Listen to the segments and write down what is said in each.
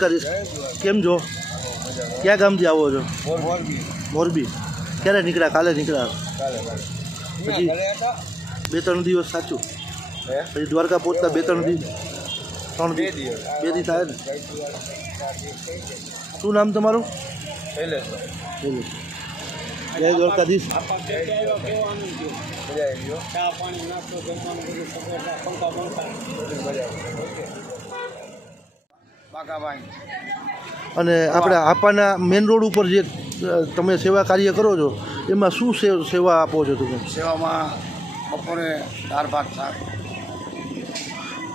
દ્વારકાધીશ, કેમ છો? ક્યાં ગામથી આવો છો? મોરબી. ક્યારે નીકળ્યા? કાલે નીકળ્યા? પછી 2-3 દિવસ સાચું? પછી દ્વારકા પહોંચતા 2-3 દિવસ? 3 દિવસ? 2 દિવસ થાય ને? શું નામ તમારું? શૈલેષ. જય દ્વારકાધીશ. અને આપણે આપાના મેઇન રોડ ઉપર જે તમે સેવા કાર્ય કરો છો એમાં શું સેવા આપો છો તમે? સેવામાં બપોરે દાળ ભાત શાક,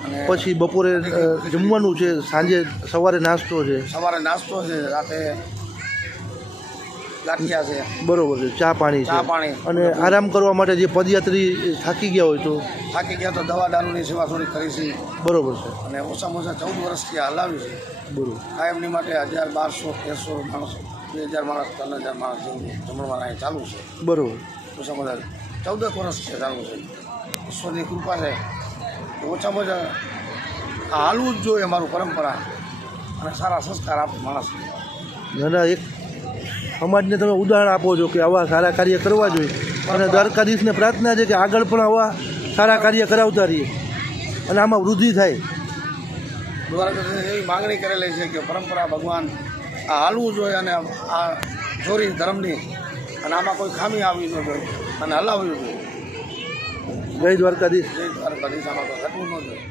અને પછી બપોરે જમવાનું છે, સાંજે સવારે નાસ્તો છે, રાતે ગાંઠિયા છે, બરોબર છે, ચા પાણી છે, અને આરામ કરવા માટે જે પદયાત્રી થાકી ગયા હોય તો દવા દારૂની સેવા થોડી કરી છે. બરોબર છે. અને ઓછામાં ઓછા 14 વર્ષથી હલાવ્યું છે. બરોબર. કાયમની માટે 1200-1300 માણસ, 2000 માણસ, 3000 માણસ જમણવાર અહીં ચાલુ છે. બરોબર. ઓછામાં ઓછા 14 વર્ષથી ચાલુ છે. ઈશ્વરની કૃપા છે. ઓછામાં ઓછા હાલવું જ જોઈએ અમારું પરંપરા, અને સારા સંસ્કાર આપે માણસ. નાના એક સમાજને તમે ઉદાહરણ આપો છો કે આવા સારા કાર્ય કરવા જોઈએ, અને દ્વારકાધીશને પ્રાર્થના છે કે આગળ પણ આવા સારા કાર્ય કરાવતા રહીએ અને આમાં વૃદ્ધિ થાય. દ્વારકાધીશ એવી માગણી કરેલી છે કે પરંપરા ભગવાન આ હાલવું જોઈએ, અને આ ચોરી ધર્મની, અને આમાં કોઈ ખામી આવી ન જોઈએ, અને હલાવવી જોઈએ. જય દ્વારકાધીશ. જય દ્વારકાધીશ. આમાં કોઈ ઘટવું ન જોઈએ.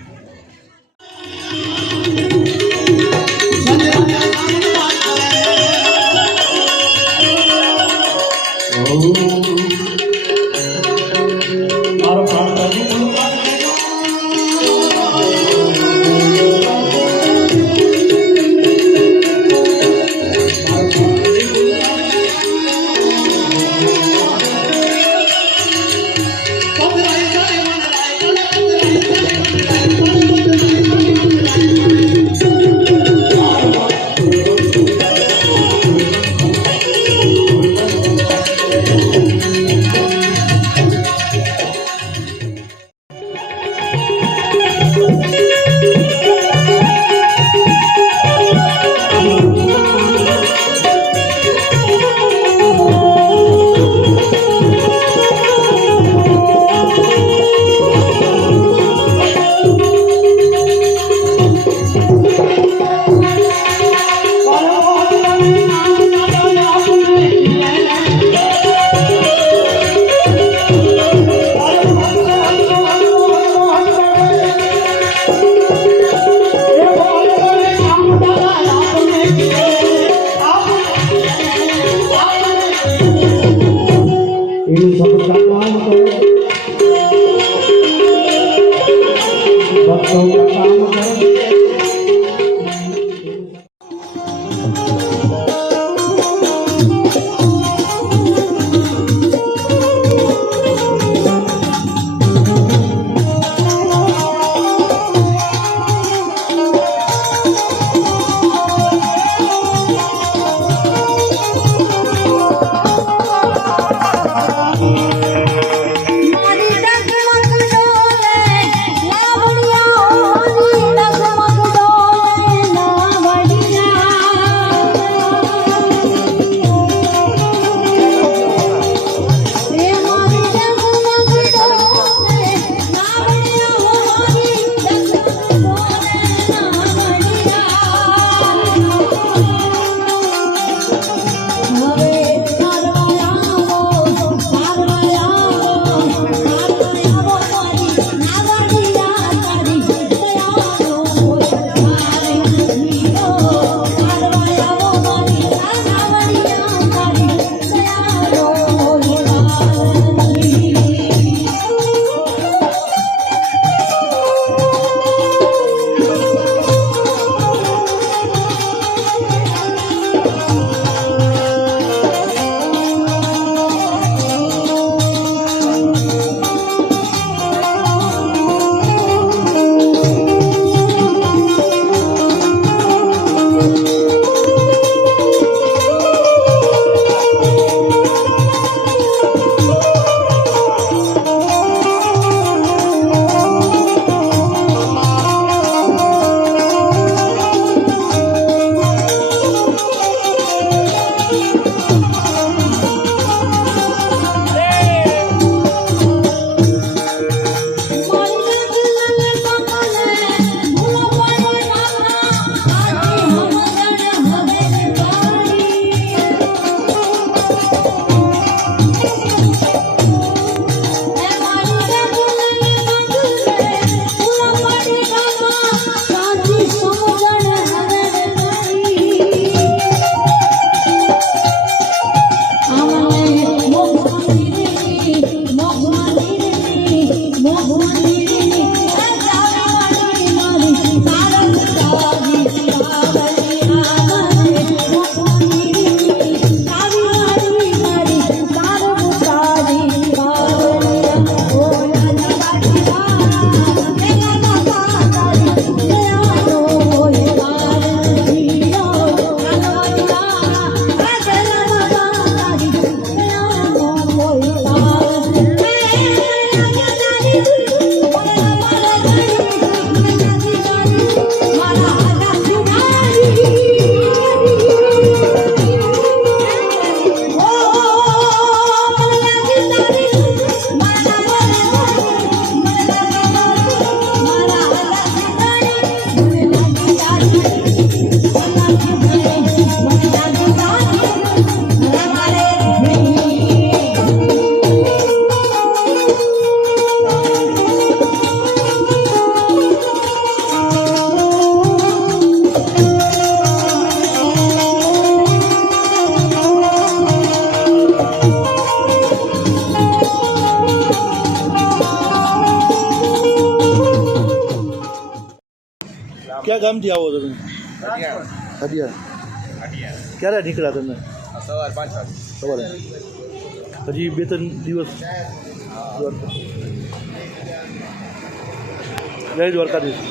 ક્યાં ગામથી આવો તમે? હડિયા. ક્યારે નીકળ્યા તમે? સવાર 5 વાગે. સવારે. હજી 2-3 દિવસ દ્વારકા. જય દ્વારકાધીશ.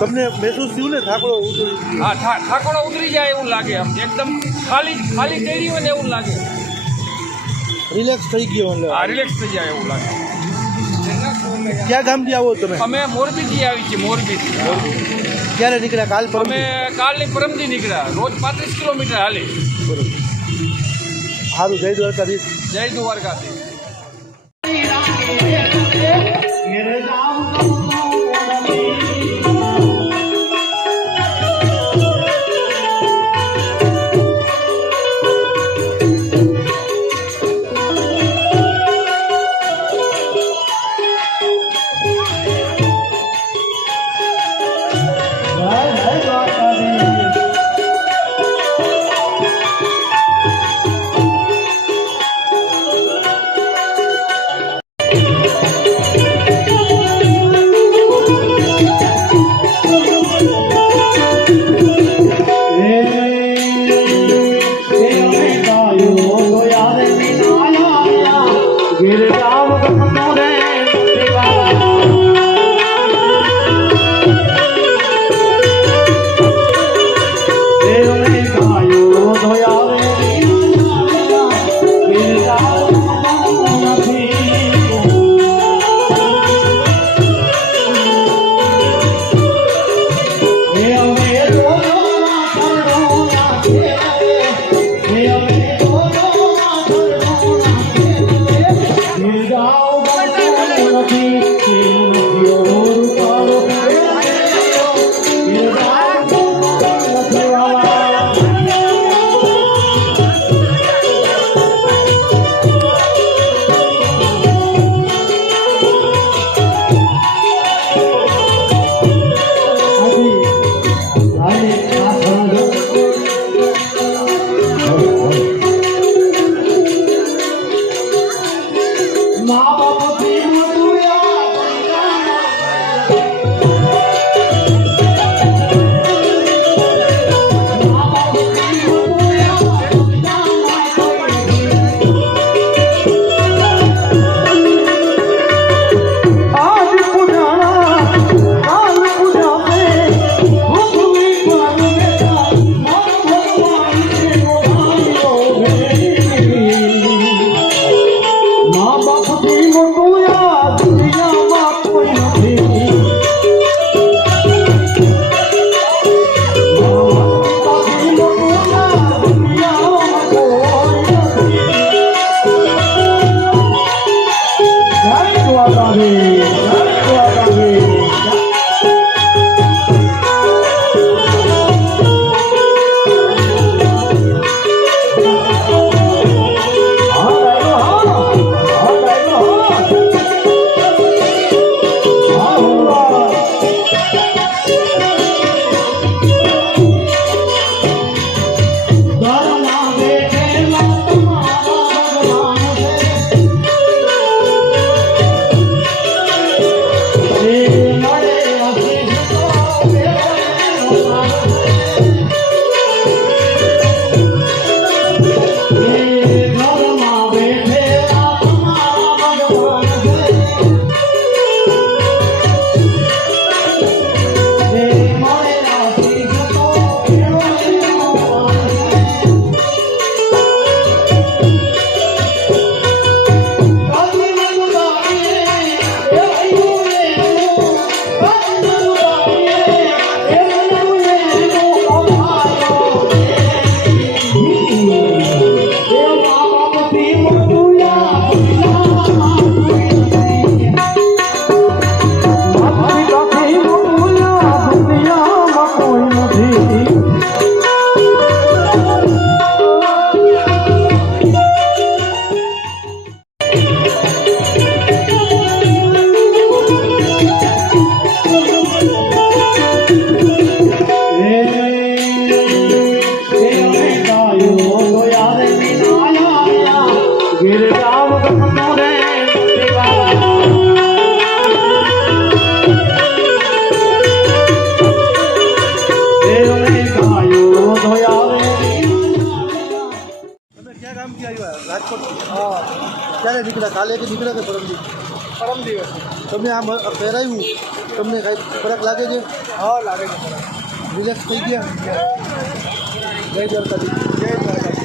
તમને મહેસૂસ થયું ને થાકડો ઉતરી? હા, ઠાકોડો ઉતરી જાય એવું લાગે. આમ એકદમ ખાલી ખાલી થઈ હોય ને એવું લાગે. રિલેક્સ થઈ ગયો એટલે? હા, રિલેક્સ થઈ જાય એવું લાગે. ક્યાં ગામથી આવો તમે? અમે મોરબીથી આવી છીએ. મોરબીથી. ક્યારે નીકળ્યા? કાલ પરમ? અમે કાલની પરમથી નીકળ્યા. રોજ 35 કિલોમીટર હાલી. બરોબર. સારું. જય દ્વારકાધીશ. જય દ્વારકાધીશ. તમે ક્યાં ગામથી આવ્યા રાજકોટ? ક્યારે નીકળ્યા? કાલે કે નીકળ્યા કે પરમદી? પરમ દિવસ તમને આમ પહેરાવ્યું તમને કાંઈ ફરક લાગે છે? હા લાગે છે ફરક. રિલેક્સ થઈ ગયા? જય દ્વારકાધીશ. જય દ્વારકા.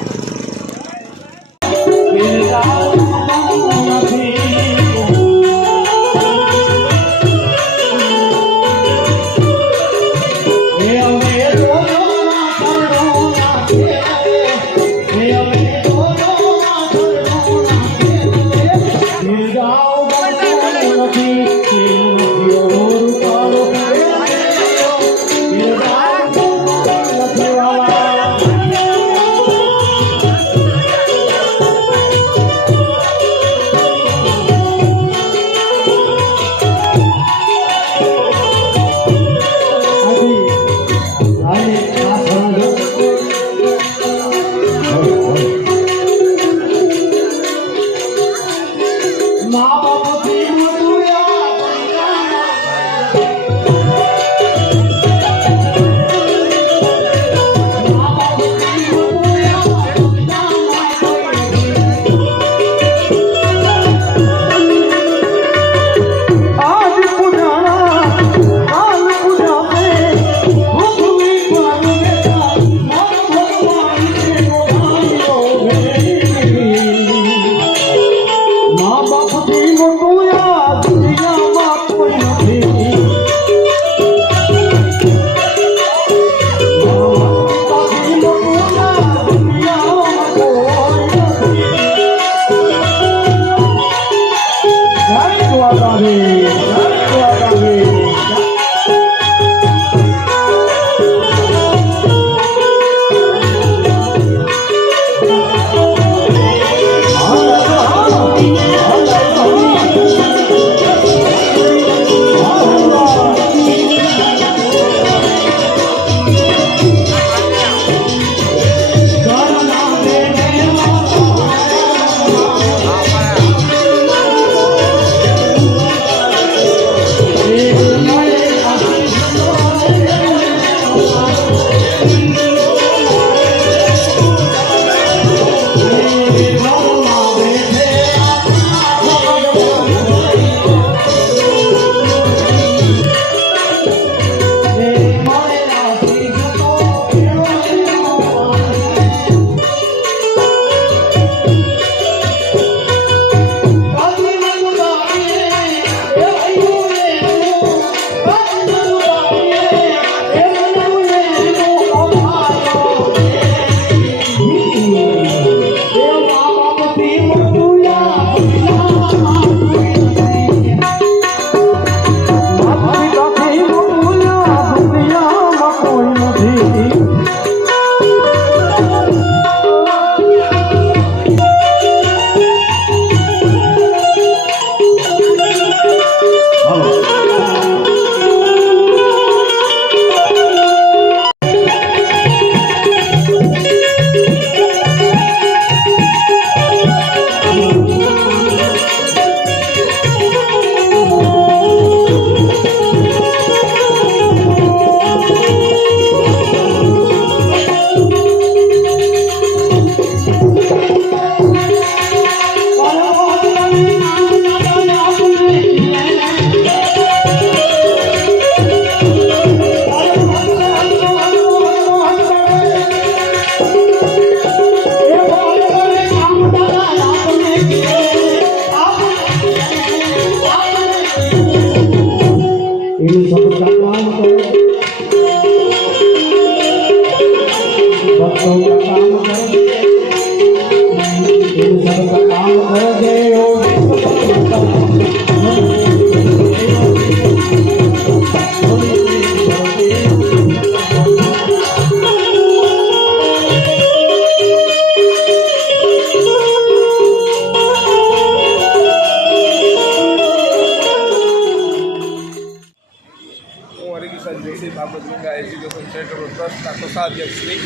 એજ્યુકેશન ચેરિટેબલ ટ્રસ્ટના કોષાધ્યક્ષ શ્રી.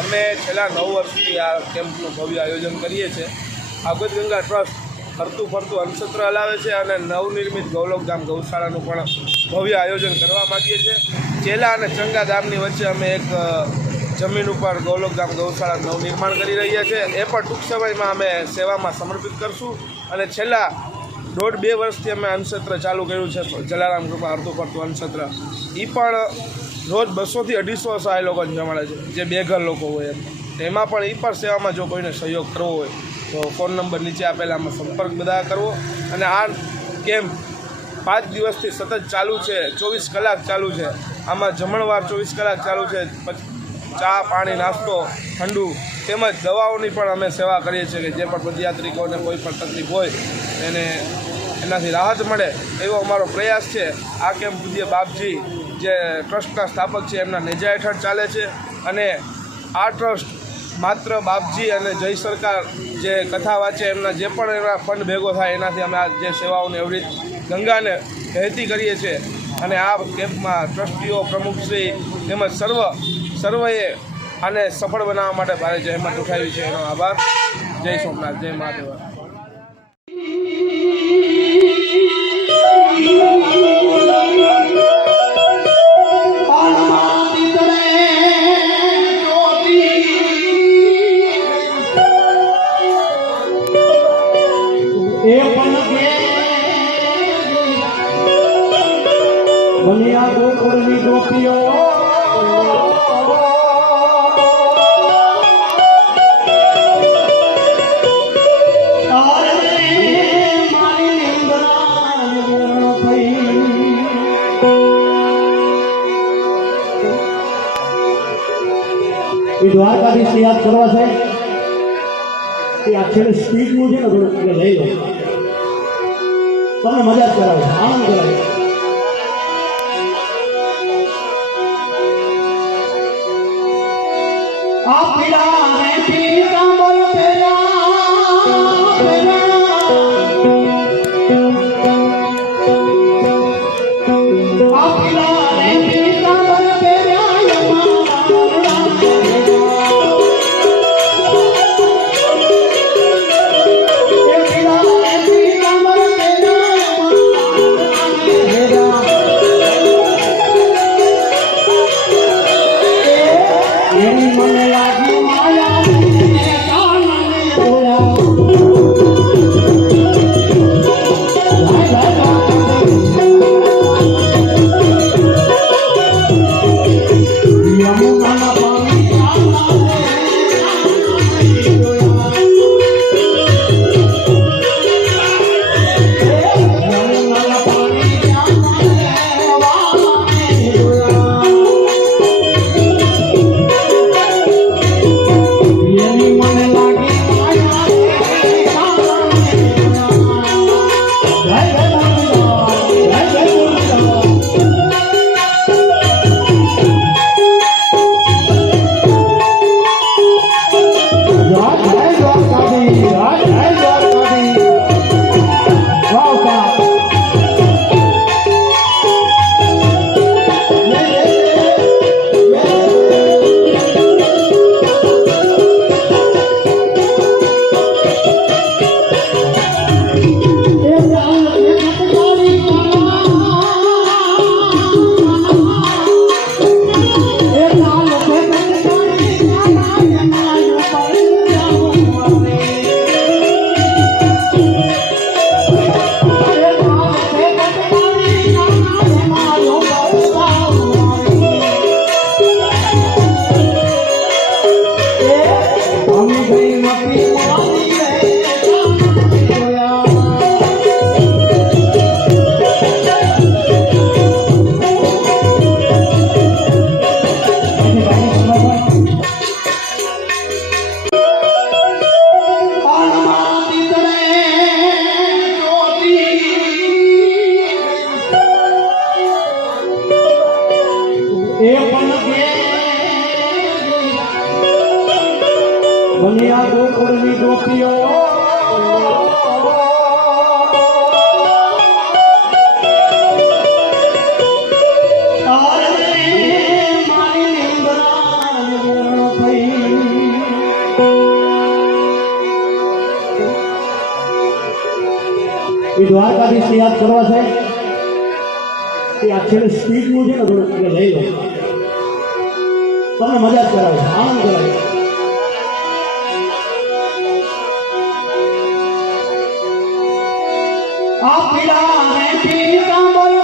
અમે છેલ્લા 9 વર્ષથી આ કેમ્પનું ભવ્ય આયોજન કરીએ છીએ ભાગવત ગંગા ટ્રસ્ટ ફરતું ફરતું અન્નસત્ર હલાવે છે અને નવનિર્મિત ગૌલોકધામ ગૌશાળાનું પણ ભવ્ય આયોજન કરવા માગીએ છીએ. ચેલા અને ચંગા ગામની વચ્ચે અમે એક જમીન ઉપર ગૌલોકધામ ગૌશાળા નવનિર્માણ કરી રહ્યા છીએ. એ પણ ટૂંક સમયમાં અમે સેવામાં સમર્પિત કરશું. અને છેલ્લા 1.5-2 વર્ષથી અમે અન્નસત્ર ચાલુ કર્યું છે, જલારામ કૃપા હરતું ફરતું અન્નસત્ર. એ પણ રોજ 200 થી 250 સહાય લોકોને જમાડે છે, જે બેઘર લોકો હોય એમાં પણ એ પણ સેવામાં જો કોઈને સહયોગ કરવો હોય તો ફોન નંબર નીચે આપેલામાં સંપર્ક બધા કરવો. અને આ કેમ્પ 5 દિવસથી સતત ચાલુ છે, 24 કલાક ચાલુ છે. આમાં જમણવાર 24 કલાક ચાલુ છે, ચા પાણી નાસ્તો ઠંડુ તેમજ દવાઓની પણ અમે સેવા કરીએ છીએ કે જે પણ પદયાત્રિકોને કોઈ પણ તકલીફ હોય એને એનાથી રાહત મળે એવો અમારો પ્રયાસ છે. આ કેમ્પ પૂજ્ય બાપજી જે ટ્રસ્ટના સ્થાપક છે એમના નેજા હેઠળ ચાલે છે. અને આ ટ્રસ્ટ માત્ર બાપજી અને જય સરકાર જે કથા વાંચે એમના જે પણ એના ફંડ ભેગો થાય એનાથી અમે આ જે સેવાઓને એવરી ગંગાને વહેતી કરીએ છીએ. અને આ કેમ્પમાં ટ્રસ્ટીઓ પ્રમુખશ્રી તેમજ સર્વએ આને સફળ બનાવવા માટે ભારે જહેમત ઉઠાવી છે. એનો આભાર. જય સોમનાથ, જય મહાદેવ. બનિયા ગોકુળની ગોપીઓ દ્વારકાધીશ યાદ કરવા છે કે આ છેલ્લે સ્પીડનું છે ને થોડું એટલે લઈ લો, તમને મજા જ કરાવે, આનંદ કરાવે. આ પીડા ને પીતાંબર એ દ્વારકાધીશને યાદ કરવા છે કે આ છેલ્લે સ્પીડનું છે ને થોડું એટલે લઈ લો, તમને મજા જ કરાવે, આનંદ કરાવે. આ પીડા ને પીતાંબર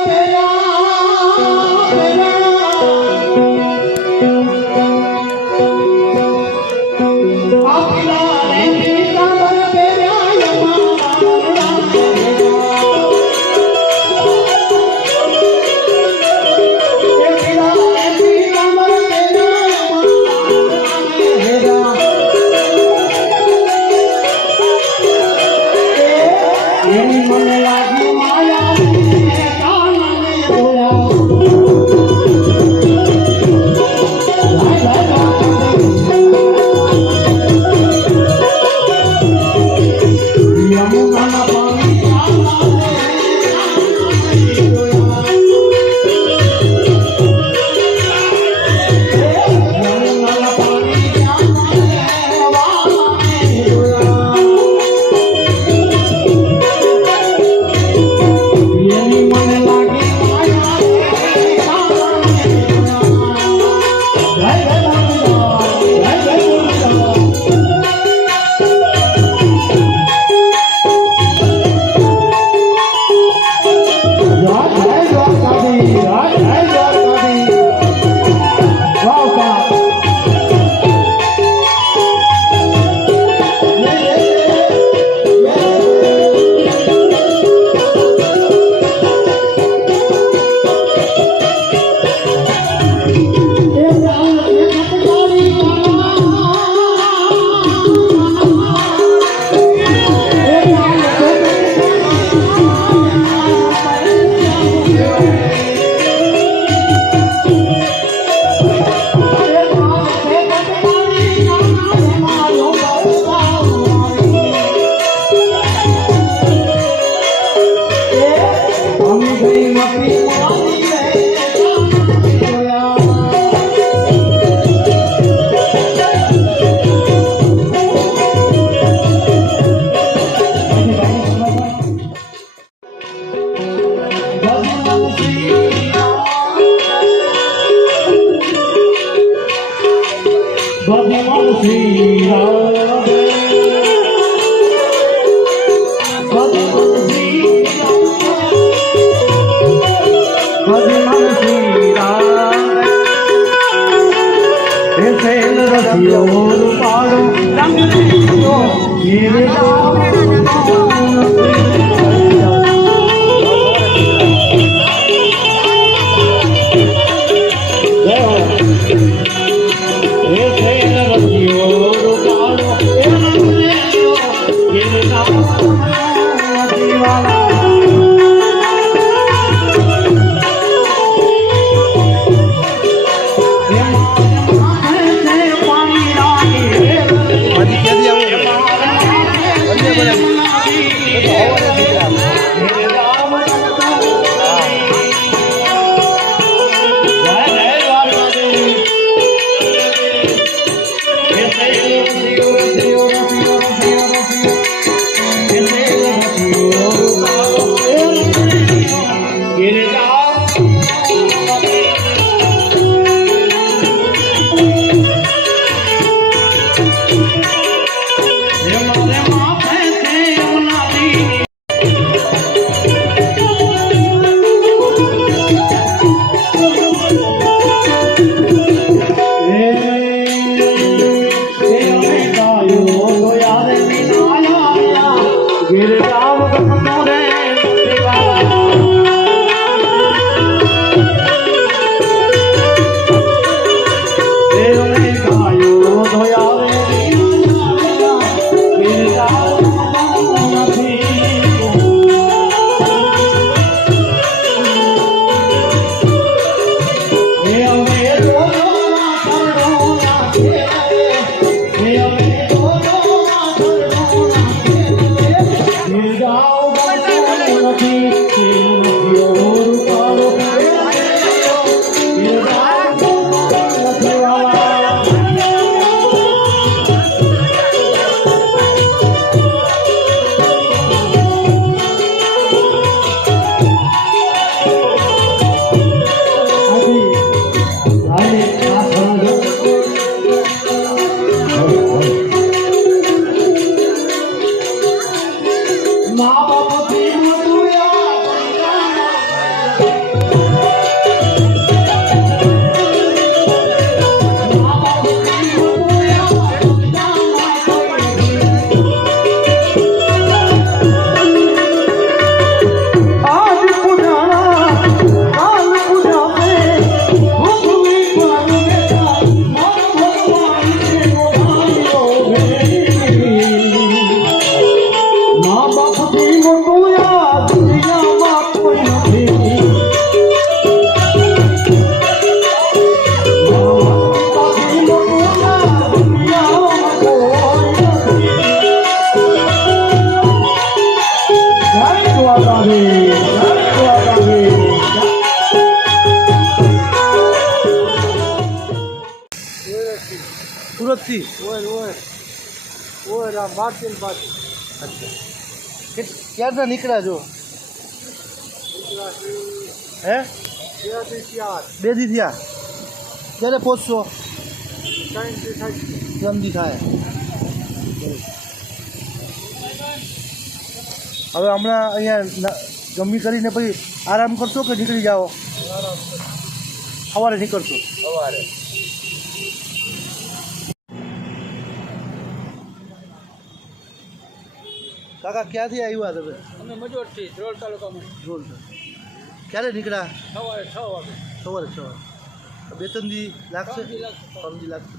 સુરતથી ઓય માર્કેટ બાદ ક્યારના નીકળ્યા છો હે 2 દી થયા ક્યારે પહોંચશો 3 દી થાય હવે હમણાં અહીંયા જમી કરીને પછી આરામ કરશો કે નીકળી જાઓ સવારે નીકળશો સવારે કાકા ક્યાંથી આવ્યા તમે અમે મજોરથી ધ્રોલ તાલુકામાં જોર ક્યારે નીકળ્યા સવારે 6 વાગે સવારે 2 3 દી લાગશે 3 દી લાગશે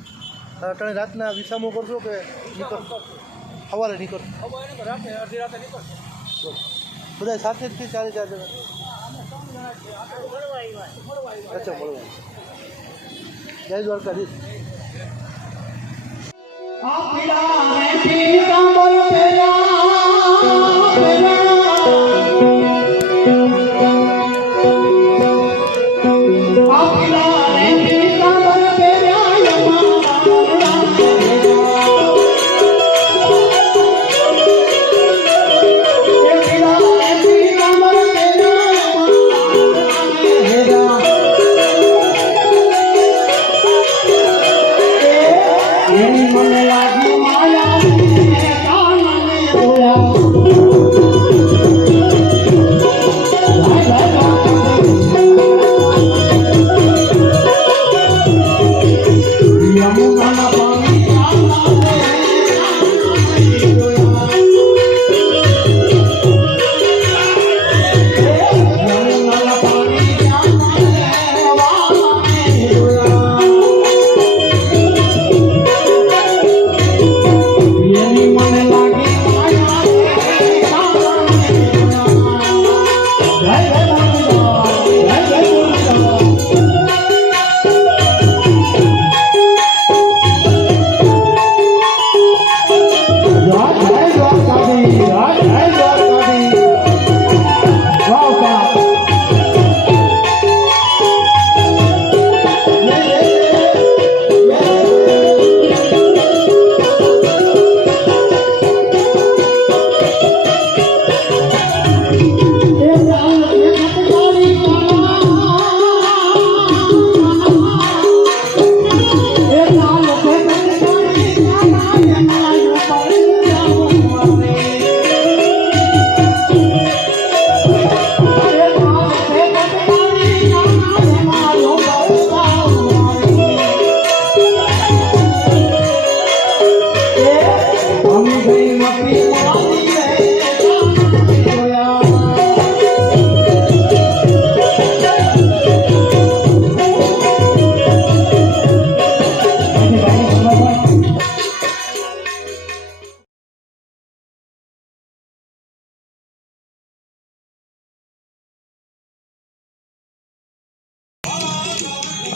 અટાણે રાતના વિસામો કરશો કે નીકળશો સવારે નીકળશો ખબર રાતે અડધી રાતે નીકળશે બધા સાથે જ છે 4 જણા અચ્છા મળવા જય દ્વારકાધીશ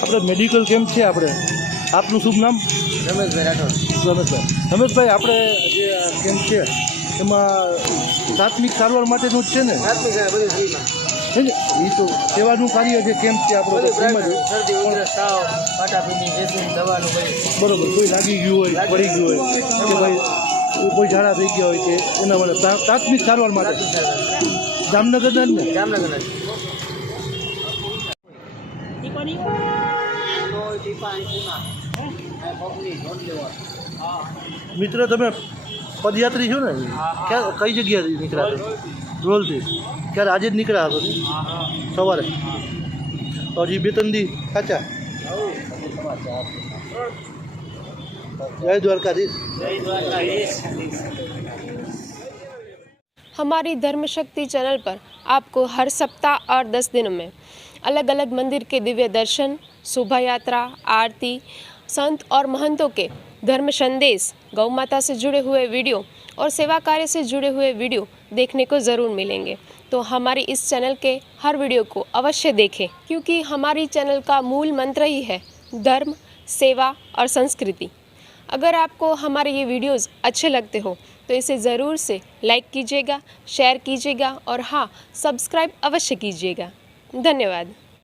આપણે મેડિકલ કેમ્પ છે આપણે આપનું શુભ નામ રમેશભાઈ રાઠોડ રમેશભાઈ આપણે જે કેમ્પ છે એમાં પ્રાથમિક સારવાર માટેનું જ છે ને બધું ફ્રીમાં છે ને એ તો સેવાનું કાર્ય જે કેમ્પ છે આપણો એમાં જ શરદી ઉધરસ તાવ પાટાપીની ડ્રેસિંગ દવાનું બધું બરોબર કોઈ લાગી ગયું હોય પડી ગયું હોય કે ભાઈ કોઈ ઝાડા થઈ ગયા હોય કે એના માટે પ્રાથમિક સારવાર માટે જામનગરના જ ને જામનગર મિત્ર તમે પદયાત્રી છો ને ક્યાં કઈ જગ્યાએથી નીકળ્યા હતા ધ્રોલથી ક્યારે આજે જ નીકળ્યા હતો સવારે તો હજી 2-3 દી સાચા જય દ્વારકાધીશ हमारी धर्म शक्ति चैनल पर आपको हर सप्ताह और 10 दिनों में अलग अलग मंदिर के दिव्य दर्शन, शोभा यात्रा, आरती, संत और महंतों के धर्म संदेश, गौ माता से जुड़े हुए वीडियो और सेवा कार्य से जुड़े हुए वीडियो देखने को ज़रूर मिलेंगे। तो हमारी इस चैनल के हर वीडियो को अवश्य देखें, क्योंकि हमारी चैनल का मूल मंत्र ही है धर्म, सेवा और संस्कृति। अगर आपको हमारे ये वीडियोस अच्छे लगते हो तो इसे ज़रूर से लाइक कीजिएगा, शेयर कीजिएगा और हाँ, सब्सक्राइब अवश्य कीजिएगा। धन्यवाद।